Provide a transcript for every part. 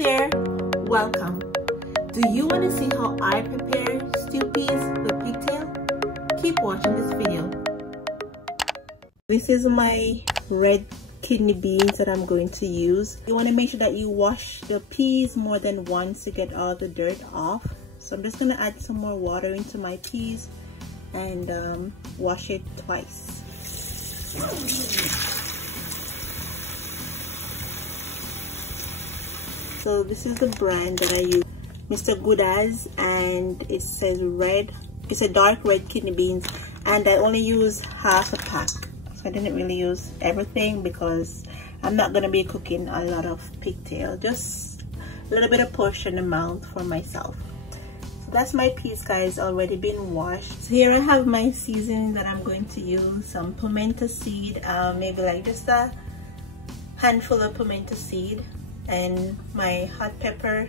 there, welcome. Do you want to see how I prepare stew peas with pigtail? Keep watching this video. This is my red kidney beans that I'm going to use. You want to make sure that you wash the peas more than once to get all the dirt off. So I'm just going to add some more water into my peas and wash it twice. So this is the brand that I use, Mr. Goodaz, and it says red. It's a dark red kidney beans, and I only use half a pack. So I didn't really use everything because I'm not going to be cooking a lot of pigtail, just a little bit of portion amount for myself. So that's my peas, guys, already been washed. So here I have my seasoning that I'm going to use. Some pimento seed, maybe like just a handful of pimento seed, and my hot pepper,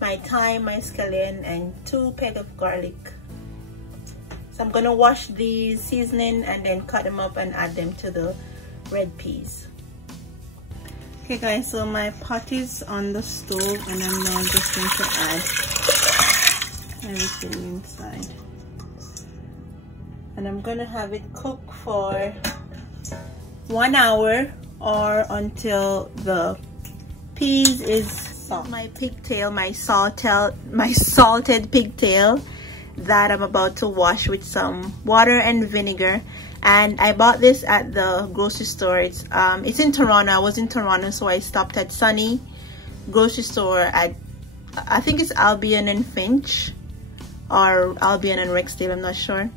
my thyme, my scallion, and 2 pegs of garlic. So I'm gonna wash these seasoning and then cut them up and add them to the red peas. Okay guys, so my pot is on the stove and I'm now just going to add everything inside. And I'm gonna have it cook for 1 hour or until the peas is soft. My pigtail, my salted pigtail that I'm about to wash with some water and vinegar, and I bought this at the grocery store. It's in Toronto. I was in Toronto, so I stopped at Sunny grocery store at, I think it's Albion and Finch, or Albion and Rexdale, I'm not sure.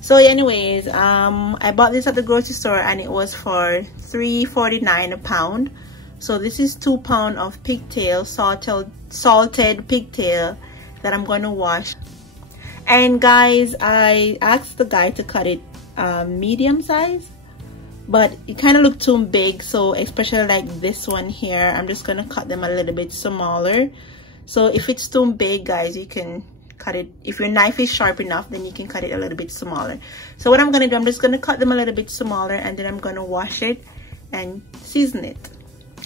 So anyways, I bought this at the grocery store and it was for $3.49 a pound. So this is 2 pounds of pigtail, salted pigtail that I'm going to wash. And guys, I asked the guy to cut it medium size, but it kind of looked too big. So especially like this one here, I'm just going to cut them a little bit smaller. So if it's too big, guys, you can cut it. If your knife is sharp enough, then you can cut it a little bit smaller. So what I'm going to do, I'm just going to cut them a little bit smaller, and then I'm going to wash it and season it.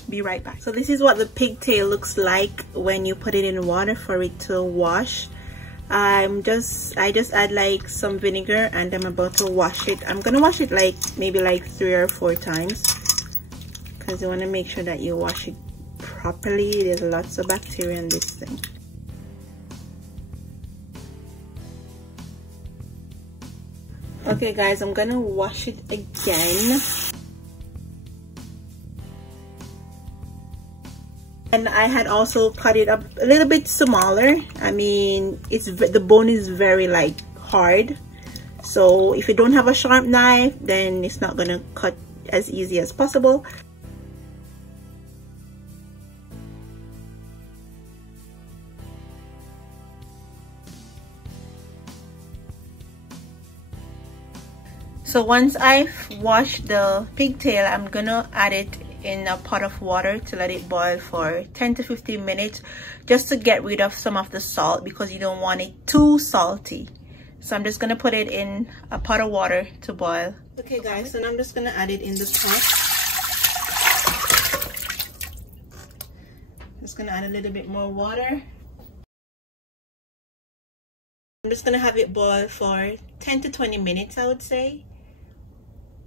Be right back. So this is what the pigtail looks like when you put it in water for it to wash. I just add like some vinegar and I'm about to wash it. I'm gonna wash it like maybe like 3 or 4 times because you want to make sure that you wash it properly. There's lots of bacteria in this thing. Okay guys, I'm gonna wash it again. And I had also cut it up a little bit smaller. I mean, the bone is very like hard. So if you don't have a sharp knife, then it's not gonna cut as easy as possible. So once I've washed the pigtail, I'm gonna add it in a pot of water to let it boil for 10 to 15 minutes just to get rid of some of the salt, because you don't want it too salty. So I'm just gonna put it in a pot of water to boil. Okay guys, so now I'm just gonna add it in the pot. Just gonna add a little bit more water. I'm just gonna have it boil for 10 to 20 minutes, I would say,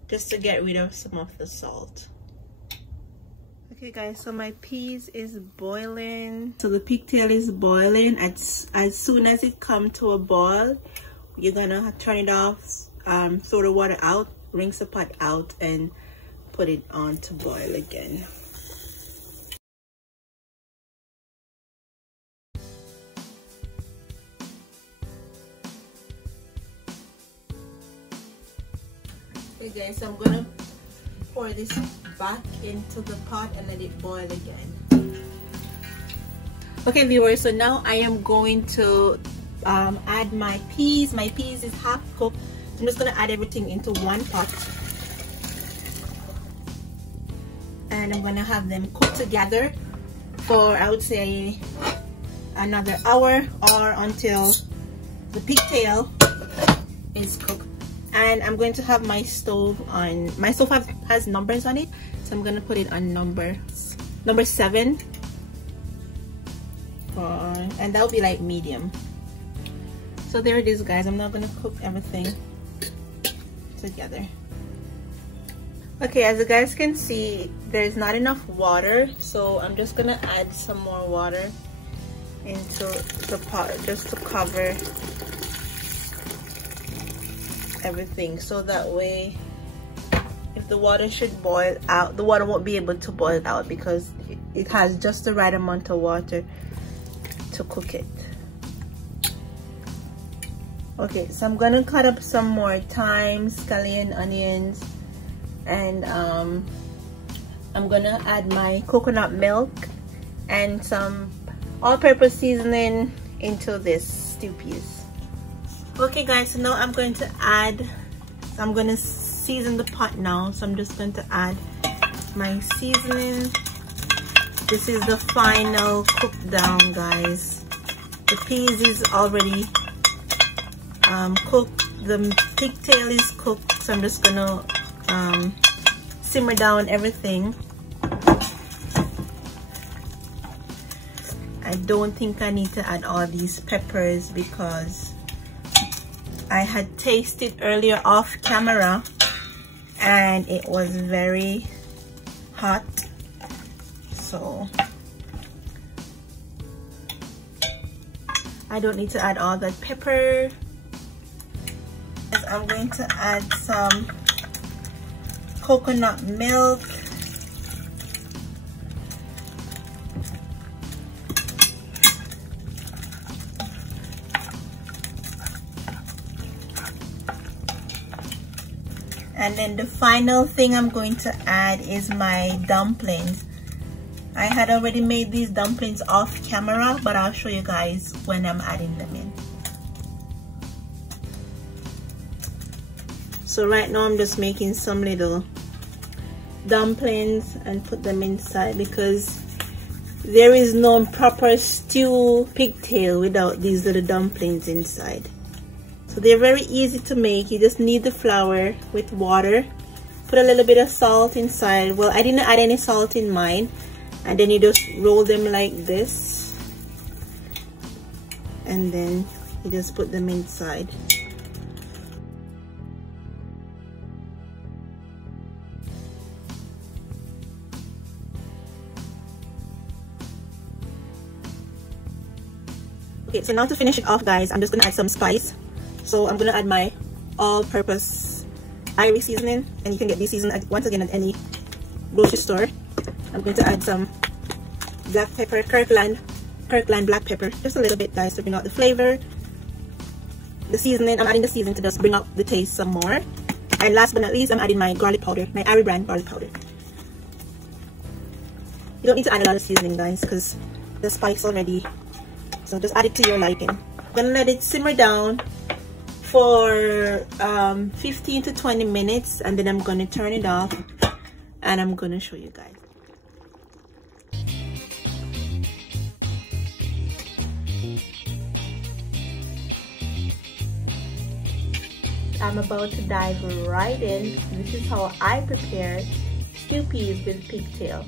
just to get rid of some of the salt. Okay guys, so my peas is boiling. So the pigtail is boiling. As soon as it comes to a boil, you're gonna turn it off, throw the water out, rinse the pot out, and put it on to boil again. Okay guys, so I'm gonna pour this back into the pot and let it boil again. Okay viewers, so now I am going to add my peas. My peas is half cooked. I'm just gonna add everything into one pot, and I'm gonna have them cook together for, I would say, another hour or until the pigtail is cooked. And I'm going to have my stove on. My stove has numbers on it, so I'm going to put it on number 7. and that would be like medium. So there it is, guys. I'm not gonna cook everything together. Okay, as you guys can see, there's not enough water, so I'm just gonna add some more water into the pot just to cover everything, so that way if the water should boil out, the water won't be able to boil out because it has just the right amount of water to cook it. Okay, so I'm gonna cut up some more thyme, scallion, onions, and I'm gonna add my coconut milk and some all-purpose seasoning into this stew peas. Okay guys, so now I'm going to season the pot now. So I'm just going to add my seasoning. This is the final cook down, guys. The peas is already cooked, the pigtail is cooked, so I'm just gonna simmer down everything. I don't think I need to add all these peppers because I had tasted earlier off camera and it was very hot, so I don't need to add all that pepper. I'm going to add some coconut milk, and then the final thing I'm going to add is my dumplings. I had already made these dumplings off camera, but I'll show you guys when I'm adding them in. So right now I'm just making some little dumplings and put them inside because there is no proper stew pigtail without these little dumplings inside. So they're very easy to make. You just need the flour with water, put a little bit of salt inside. Well, I didn't add any salt in mine, and then you just roll them like this and then you just put them inside. Okay, so now to finish it off, guys, I'm just gonna add some spice. So I'm gonna add my all-purpose Irish seasoning, and you can get this seasoning once again at any grocery store. I'm going to add some black pepper, Kirkland black pepper, just a little bit, guys, to bring out the flavor. The seasoning, I'm adding the seasoning to just bring out the taste some more. And last but not least, I'm adding my garlic powder, my Irish brand garlic powder. You don't need to add a lot of seasoning, guys, because the spice already. So just add it to your liking. I'm gonna let it simmer down for 15 to 20 minutes, and then I'm gonna turn it off and I'm gonna show you guys. I'm about to dive right in. This is how I prepare stew peas with pigtail.